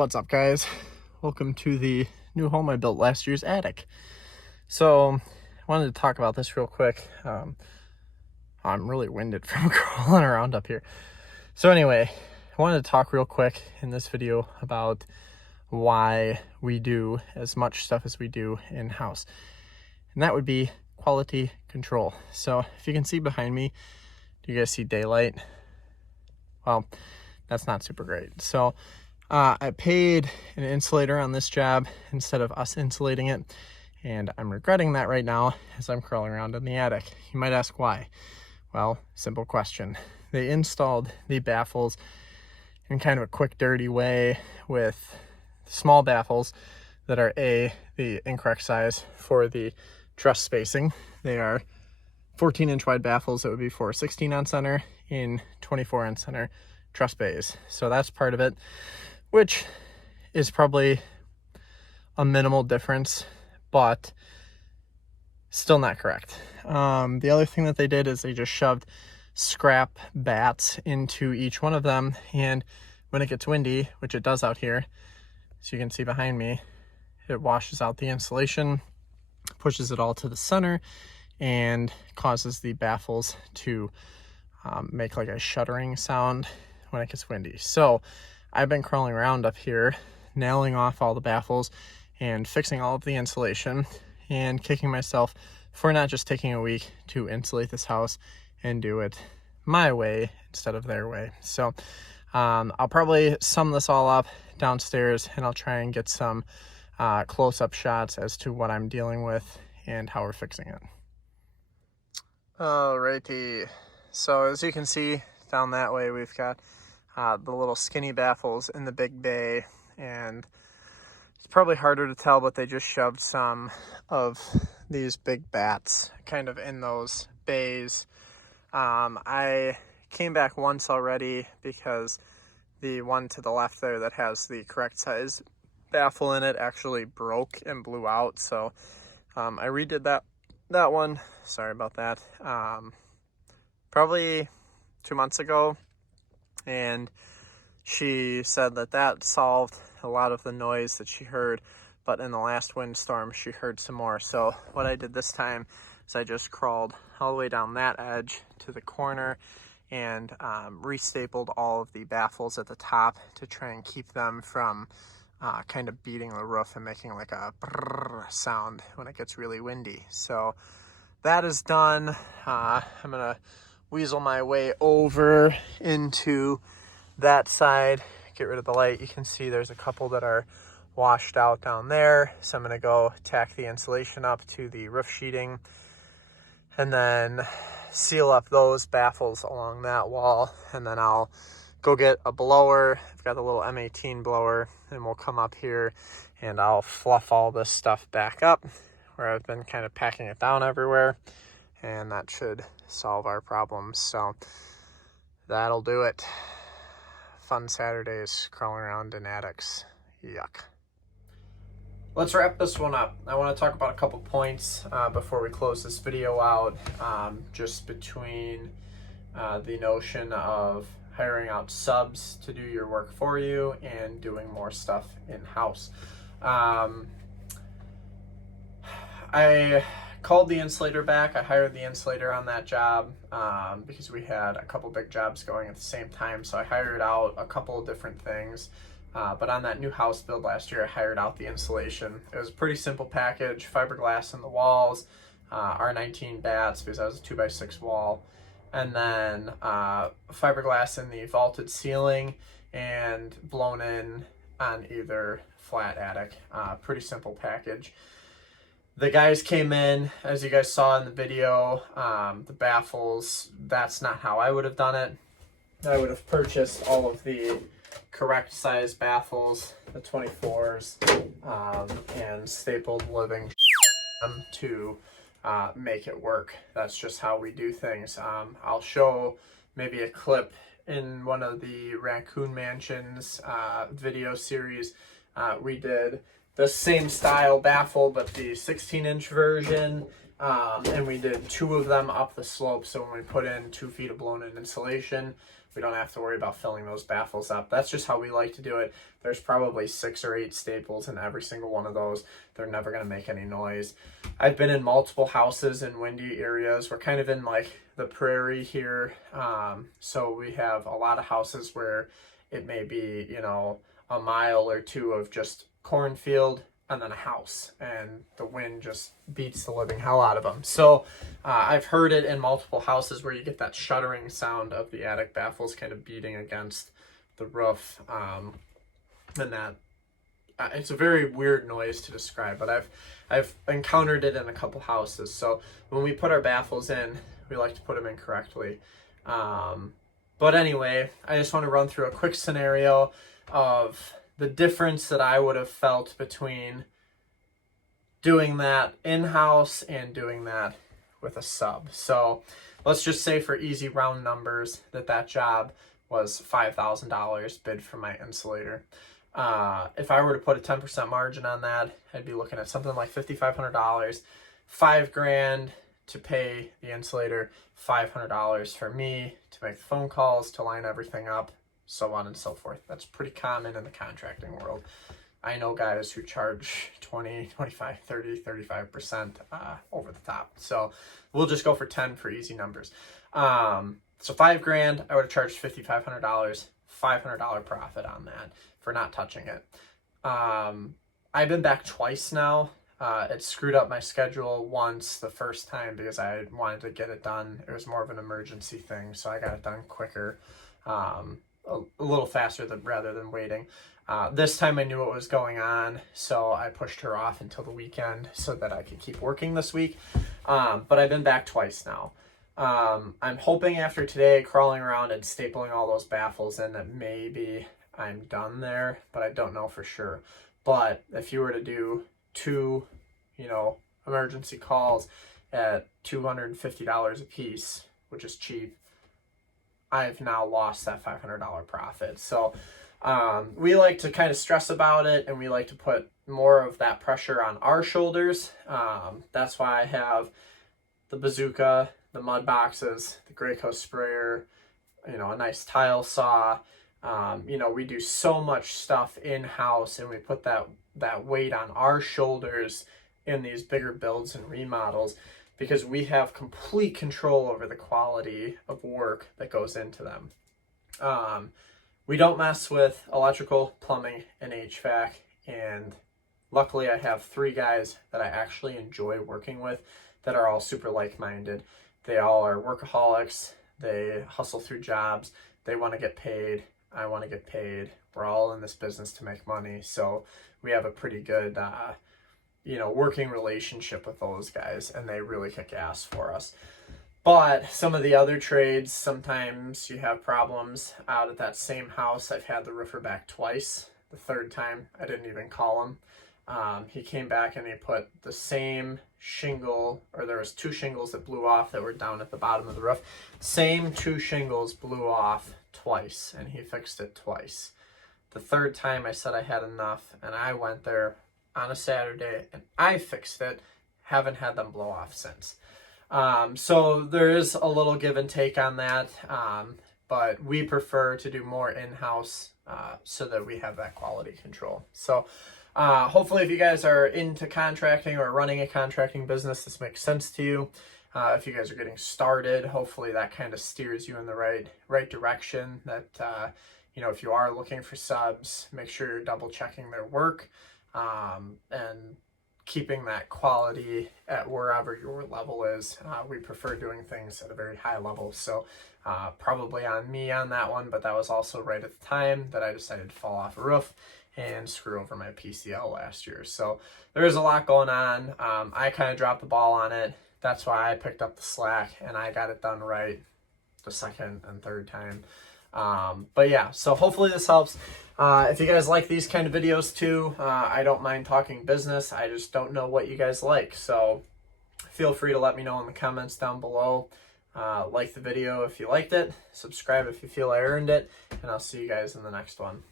What's up, guys? Welcome to the new home I built last year's attic. So I wanted to talk about this real quick. I'm really winded from crawling around up here. So anyway, I wanted to talk real quick in this video about why we do as much stuff as we do in-house, and that would be quality control. So if you can see behind me, do you guys see daylight? Well, that's not super great. So I paid an insulator on this job instead of us insulating it, and I'm regretting that right now as I'm crawling around in the attic. You might ask why. Well, simple question. They installed the baffles in kind of a quick, dirty way with small baffles that are the incorrect size for the truss spacing. They are 14-inch wide baffles that would be for 16 on center in 24 on center truss bays. So that's part of it, which is probably a minimal difference, but still not correct. The other thing that they did is they just shoved scrap bats into each one of them, and when it gets windy, which it does out here, as you can see behind me, it washes out the insulation, pushes it all to the center, and causes the baffles to make like a shuddering sound when it gets windy. So I've been crawling around up here, nailing off all the baffles and fixing all of the insulation, and kicking myself for not just taking a week to insulate this house and do it my way instead of their way. So I'll probably sum this all up downstairs, and I'll try and get some close-up shots as to what I'm dealing with and how we're fixing it. Alrighty, so as you can see down that way, we've got the little skinny baffles in the big bay, and it's probably harder to tell, but they just shoved some of these big bats kind of in those bays. I came back once already because the one to the left there that has the correct size baffle in it actually broke and blew out, so I redid that one. Sorry about that. Probably 2 months ago, and she said that solved a lot of the noise that she heard, but in the last windstorm she heard some more. So what I did this time is I just crawled all the way down that edge to the corner and restapled all of the baffles at the top to try and keep them from kind of beating the roof and making like a brrr sound when it gets really windy. So that is done. I'm gonna weasel my way over into that side, get rid of the light. You can see there's a couple that are washed out down there, so I'm gonna go tack the insulation up to the roof sheeting and then seal up those baffles along that wall, and then I'll go get a blower. I've got a little M18 blower, and we'll come up here and I'll fluff all this stuff back up where I've been kind of packing it down everywhere, and that should solve our problems. So that'll do it. Fun Saturdays crawling around in attics. Yuck. Let's wrap this one up. I want to talk about a couple points before we close this video out, just between the notion of hiring out subs to do your work for you and doing more stuff in-house. I called the insulator back. I hired the insulator on that job because we had a couple big jobs going at the same time. So I hired out a couple of different things. But on that new house build last year, I hired out the insulation. It was a pretty simple package: fiberglass in the walls, R19 bats because that was a 2x6 wall, and then fiberglass in the vaulted ceiling and blown in on either flat attic. Pretty simple package. The guys came in, as you guys saw in the video, the baffles, that's not how I would have done it. I would have purchased all of the correct size baffles, the 24s, and stapled living them to make it work. That's just how we do things. I'll show maybe a clip in one of the Raccoon Mansions video series. We did the same style baffle, but the 16-inch version, and we did 2 of them up the slope. So when we put in 2 feet of blown in insulation, We don't have to worry about filling those baffles up. That's just how we like to do it. There's probably 6 or 8 staples in every single one of those. They're never going to make any noise. I've been in multiple houses in windy areas. We're kind of in like the prairie here. So we have a lot of houses where it may be, you know, a mile or two of just cornfield and then a house, and the wind just beats the living hell out of them. So I've heard it in multiple houses where you get that shuddering sound of the attic baffles kind of beating against the roof. And that it's a very weird noise to describe, but I've encountered it in a couple houses. So when we put our baffles in, we like to put them in correctly. But anyway, I just want to run through a quick scenario of the difference that I would have felt between doing that in-house and doing that with a sub. So let's just say, for easy round numbers, that job was $5,000 bid for my insulator. If I were to put a 10% margin on that, I'd be looking at something like $5,500, $5,000 to pay the insulator, $500 for me to make the phone calls, to line everything up, so on and so forth. That's pretty common in the contracting world. I know guys who charge 20, 25, 30, 35% over the top. So we'll just go for 10 for easy numbers. So $5,000, I would have charged $5,500, $500 profit on that for not touching it. I've been back twice now. It screwed up my schedule once the first time because I wanted to get it done. It was more of an emergency thing, so I got it done quicker, a little faster rather than waiting. This time I knew what was going on, so I pushed her off until the weekend so that I could keep working this week. But I've been back twice now. I'm hoping after today, crawling around and stapling all those baffles in, that maybe I'm done there, but I don't know for sure. But if you were to do 2, you know, emergency calls at $250 a piece, which is cheap, I've now lost that $500 profit. So we like to kind of stress about it, and we like to put more of that pressure on our shoulders. That's why I have the bazooka, the mud boxes, the Graco sprayer, you know, a nice tile saw. You know, we do so much stuff in-house, and we put that weight on our shoulders in these bigger builds and remodels because we have complete control over the quality of work that goes into them. We don't mess with electrical, plumbing, and HVAC, and luckily I have 3 guys that I actually enjoy working with that are all super like-minded. They all are workaholics. They hustle through jobs. They want to get paid. I want to get paid. We're all in this business to make money. So we have a pretty good, you know, working relationship with those guys, and they really kick ass for us. But some of the other trades, sometimes you have problems out at that same house. I've had the roofer back twice. The third time, I didn't even call him. He came back and he put the same shingle, or there was 2 shingles that blew off that were down at the bottom of the roof. Same 2 shingles blew off twice, and he fixed it twice. The third time I said I had enough, and I went there on a Saturday and I fixed it. Haven't had them blow off since. So there is a little give and take on that, but we prefer to do more in-house so that we have that quality control. So hopefully if you guys are into contracting or running a contracting business, this makes sense to you. If you guys are getting started, hopefully that kind of steers you in the right direction. That you know, if you are looking for subs, make sure you're double checking their work and keeping that quality at wherever your level is. We prefer doing things at a very high level, so probably on me on that one, but that was also right at the time that I decided to fall off a roof and screw over my PCL last year. So there's a lot going on. I kind of dropped the ball on it. That's why I picked up the slack, and I got it done right the second and third time. But yeah, so hopefully this helps. If you guys like these kind of videos too, I don't mind talking business. I just don't know what you guys like. So feel free to let me know in the comments down below. Like the video if you liked it, subscribe if you feel I earned it, and I'll see you guys in the next one.